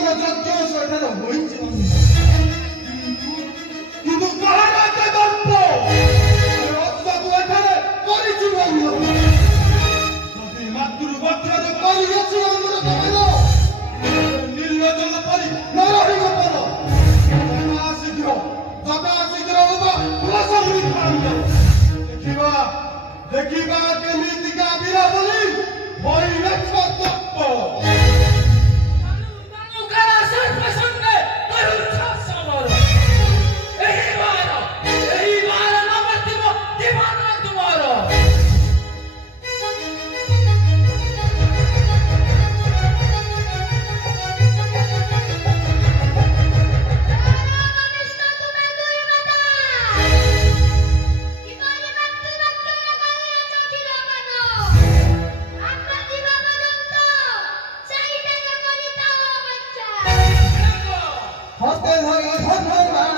আমরা যজ্ঞ সেখানে হয়েছে কিন্তু কার একটা গল্প অত্যাগু এখানে করেছি বলল যদি মাতৃগোত্রে করিয়েছি আমরা তো হলো নির্বাচন করি নরহিম পর দাদা শীঘ্র হবা প্রসঙ্গিক দেখিবা দেখিবা কেমিতিকা বীরা বলি বৈরক্ষ তত্ত্ব হতে ধরে ধন্যবাদ